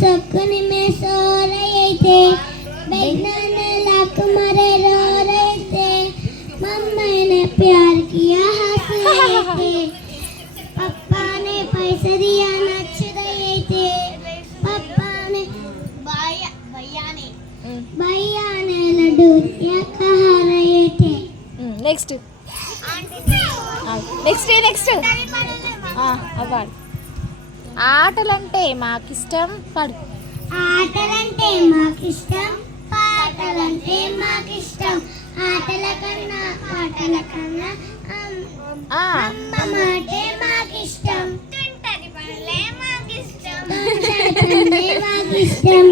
सपने में सो रहे थे, बेगना ने लाख मारे रो रहे थे, मम्मा ने प्यार किया हंस रहे थे, पापा ने पैसे दिया नच रहे थे, पापा ने भैया ने लड्डू दिया खा रहे थे. Next next award. ఆటలంటే మాకిష్టం పాడు. ఆటలంటే మాకిష్టం, పాటలంటే మాకిష్టం, ఆటల కన్నా పాటల కన్నా అమ్మ మాటే మాకిష్టం, తుంటరి పనులే మాకిష్టం, తుంటరి పనులే మాకిష్టం.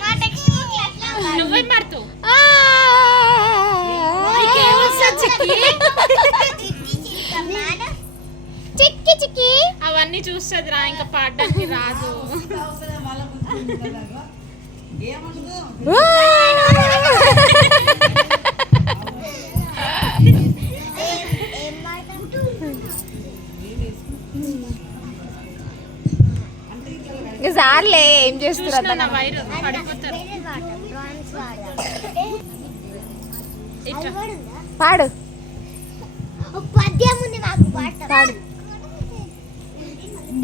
మా టెక్స్ట్ బుక్ ఎట్లా నువ్వే మాడుతూ చిక్కి చిక్కి అవన్నీ చూస్తుంది రా, ఇంకా పాడడానికి రాదు. సార్లే ఏం చేస్తున్నారు చూసినా వైర్ పడిపోతారు. ఇట్లా పాడు పద్యం ఉంది నాకు పాడు.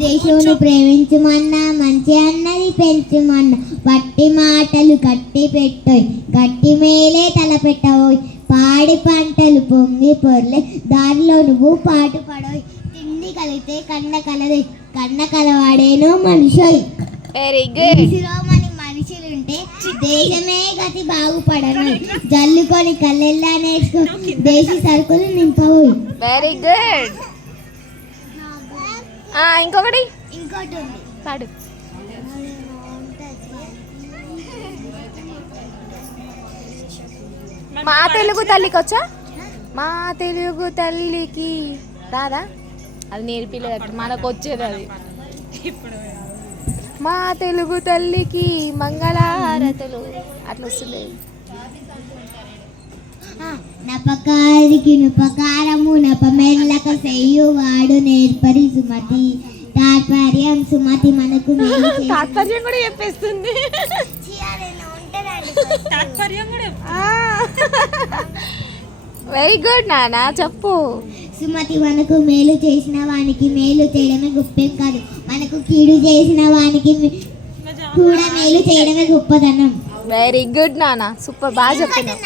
దేశమును ప్రేమించుమన్నా, మంచి అన్నది పెంచుమన్నా, వట్టి మాటలు కట్టి పెట్టోయ్, గట్టి మేలే తలపెట్టవోయ్, పాడి పంటలు పొంగి పొర్లే, దారిలో నువ్వు పాటు పడోయ్, తిండి కలిగితే కన్న కలదోయ్, కన్న కలవాడేనో మనిషోయ్. Very good. శిరోమణి మనుషులుంటే దేశమే గతి బాగుపడను, జల్లుకొని కళ్ళెల్లా నేర్చుకో, దేశీ సరుకులు నింపవోయ్. Very good. ఇంకొకటి ఇంకోటి ఉంది పాడు. మా తెలుగు తల్లికి వచ్చా? మా తెలుగు తల్లికి రాదా? అది నేర్పిలేదు, మనకు వచ్చేది అది. మా తెలుగు తల్లికి మంగళహారతులు అట్లా వస్తుంది. నపకారికి నుపకారము నపమెల్లక చెయ్యువాడు నేర్పరి సుమతి, తాత్పర్యం సుమతి మనకు తాత్పర్యం కూడా చెప్పేస్తుంది. తాత్పర్యం కూడా వెరీ గుడ్ నానా, చెప్పు. సుమతి మనకు మేలు చేసిన వానికి మేలు చేయడమే గొప్పేం కాదు, మనకు కీడు చేసిన వానికి కూడా మేలు చేయడమే గొప్పదనం. వెరీ గుడ్ నానా, సూపర్, బాగా చెప్పినావు.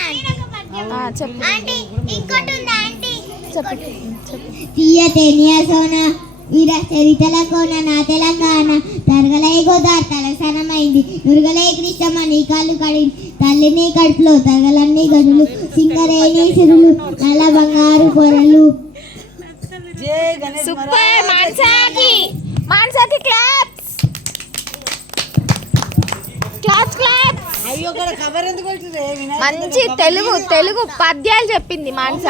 చెప్పు తీయ తెనియ సోన వీర చరితల కోన నా తెలంగాణ, తరగలై గోదార్ తలసనమైంది, నురగలై కృష్ణమ్మ నీ కాళ్ళు కడి, తల్లిని కడుపులో తరగలన్నీ గనులు, సింగరేణి సిరులు నల్ల బంగారు పొరలు. సూపర్. మాన్సాకి మాన్సాకి క్లాప్స్ క్లాప్స్ క్లాప్స్. మంచి తెలుగు తెలుగు పద్యాలు చెప్పింది మాన్స.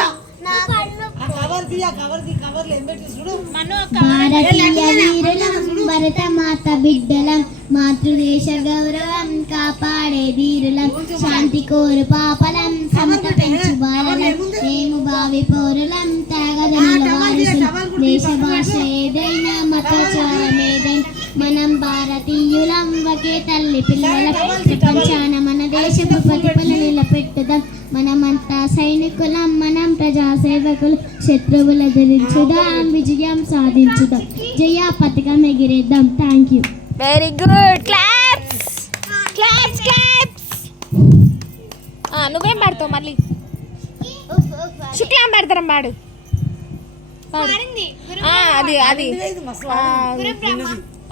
భారతీయ వీరులం భరత మాత బిడ్డలం, మాతృదేశ గౌరవం కాపాడే ధీరులం, శాంతి కోరు పాపలం సమత పెంచు బాలలం, మేము భావి పౌరులం త్యాగదనుల వారసులం, దేశ భాష ఏదైనా మతాచారం ఏదైనా మనం భారతీయులం, ఒకే తల్లి పిల్లలం, ప్రపంచాన మన దేశపు ప్రతిఫల నిలబెట్టుదాం, మనమంతా సైనికులం, మనం ప్రజా సేవకులు, శత్రువుల ఎదిరించుదాం, విజయం సాధించుదాం, జయ పథకం ఎగిరేద్దాం. Thank you. Very good. Claps claps claps. నువ్వేం పాడుతావు మళ్ళీ? శుక్లాం పెడతారం పాడు. అది అది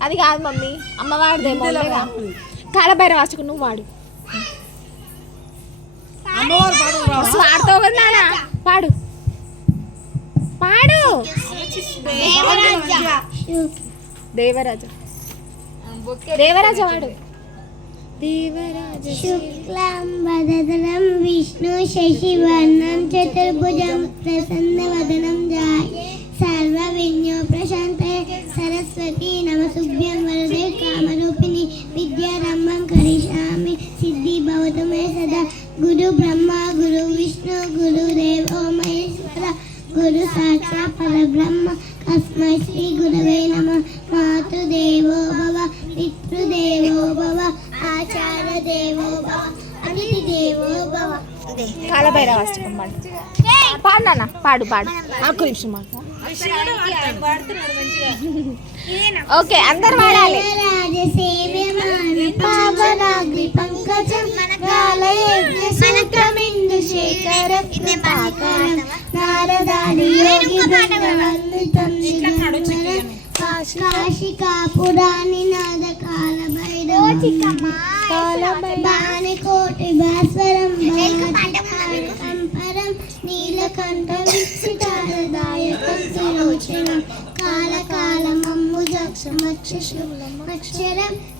అది కాదు మమ్మీ, అమ్మ వాడిదేమో. కాలభైరవ వాచుకు నువ్వు వాడు. వాడుతావు కదా నాన్న, పాడు పాడు. దేవరాజ దేవరాజ వాడు. దేవరాజ. శుక్లాం వరదరం విష్ణు శశివర్ణం చతుర్భుజం ప్రసన్నవదనం ధ్యాయే సర్వ విజ్ఞో ప్రశాంతే సరస్వతి నమస్తుభ్యం వరదే కామరూపిణి విద్యారంభం కరిష్యామి సిద్ధి భవతు మే సదా. గురు బ్రహ్మ గురు విష్ణు గురు దేవో మహేశ్వర గురు సాక్షాత్ పరబ్రహ్మ తస్మై శ్రీ గురవే నమః. మాతృదేవో భవ పితృదేవో భవ ఆచార్య దేవో భవ అతిథి దేవో భవ. కాలభైరవ అష్టకం పాడు. పాడు నాన్న, పాడు పాడు. ఆకు నిమిషం పాడు. ఓకే, అందరు పాడాలి. రాజసేవ్యమాన పావనాగ్ని పంకజం కాలయజ్ఞ సూత్రమిందు శేఖర కృపాకరం నారదాది యోగి బృందవందితం దిగంబరం కాశికాపురాణి నాద కాల భైరవ బాణి కోటి భాస్వరం కంపరం నీలకంఠం విచ్చితారదాయకం త్రిలోచనం కాలకాలమమ్ము దక్షమక్షరం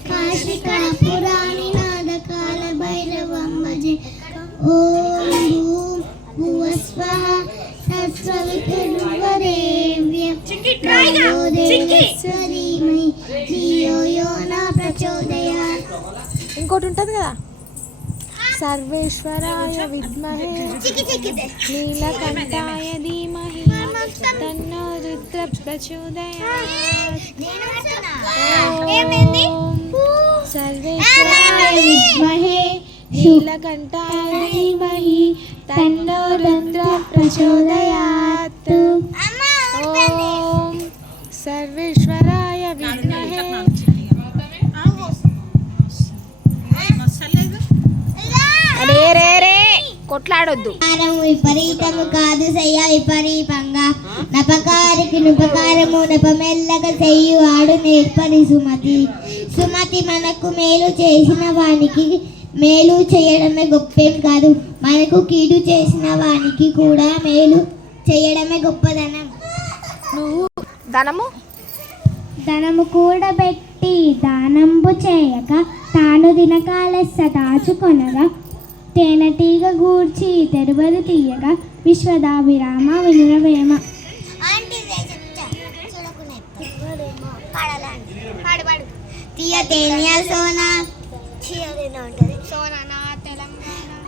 కాశికాపురాణి నాద కాల భైరవం భజే. ఓం భూం భువస్వః తత్సవితుర్వరేవ్యం భర్గో దేవస్య ధీమహి ధియో యో న ప్రచోదయాత్. ఇంకోటి ఉంటుంది కదా, సర్వేశ్వరాయ విద్మహే నీలకంఠాయ ధీమహి తన్నో రుద్ర ప్రచోదయాత్. ఓం సర్వేశ్వరాయ విద్మహే నీలకంఠాయ ధీమహి తన్నో రుద్ర ప్రచోదయాత్. ఓం సర్వేశ్వరాయ విద్మహే. అరే రే రే కొట్లాడొద్దు. విపరీతము కాదు సయ్య విపరీతంగా నపకారికి నుపకారము నెపమెల్లక చెయ్యి వాడు నేర్పని సుమతి. సుమతి మనకు మేలు చేసిన వానికి మేలు చేయడమే గొప్పేం కాదు, మనకు కీడు చేసిన వానికి కూడా మేలు చేయడమే గొప్పదనం. నువ్వు ధనము ధనము కూడబెట్టి దానంబు చేయక తాను దినకాలెస్స దాచుకొనగా తేనెటీగ గూర్చి తెరువరు తీయగా విశ్వదాభిరామ వినురవేమ. తీయ తేనియ సోనా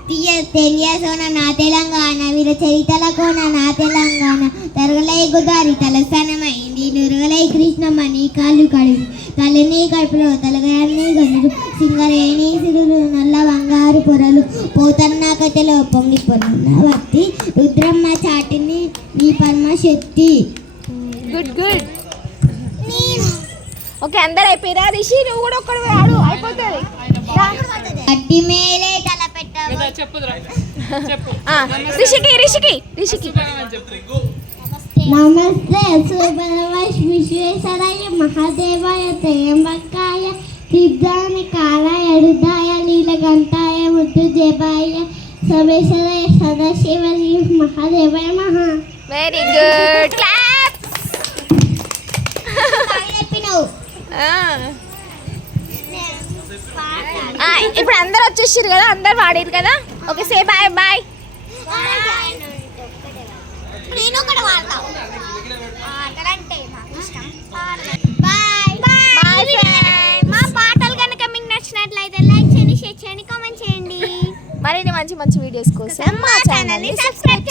తీయ తేనియ సోనా నా తెలంగాణ వీర చరితల కోన నా తెలంగాణ తరగలై గుదారి తలస్థానమైంది నురగలై కృష్ణమణి కాళ్ళు కడిగి తల్లిని కడుపులో తలగాన్ని గనులు సింగరేణి సిరులు నల్ల బంగారు పొరలు పోతన్న కథలో పొంగి పొన్న భక్తి రుద్రమ్మ చాటిని నీ పరమశక్తి. Good good. ఓకే, అందరు అయిపోయారా? రిషి నువ్వు కూడా ఒక్కడు ఆడు, అయిపోతుంది. గట్టి మేలే తల పెట్ట రిషికి రిషికి రిషికి నమస్తే సూపరవైష్ విశ్వేశ్వరాయ మహాదేవాయ త్రయంబకాయ సిద్ధాని కాలాయ హృదయ నీలకంఠాయ మృత్యుజపాయ సర్వేశ్వరాయ సదాశివాయ మహాదేవాయ మహా. Very good, clap. ఇప్పుడు అందరు వచ్చేసారు కదా, అందరు వాడారు కదా. Okay, say bye bye. మా పాటలు కనుక మీకు నచ్చినట్లయితే లైక్ చేయండి, షేర్ చేయండి, కామెంట్ చేయండి. మరిన్ని మంచి మంచి వీడియోస్ కోసం మా ఛానల్ని సబ్స్క్రైబ్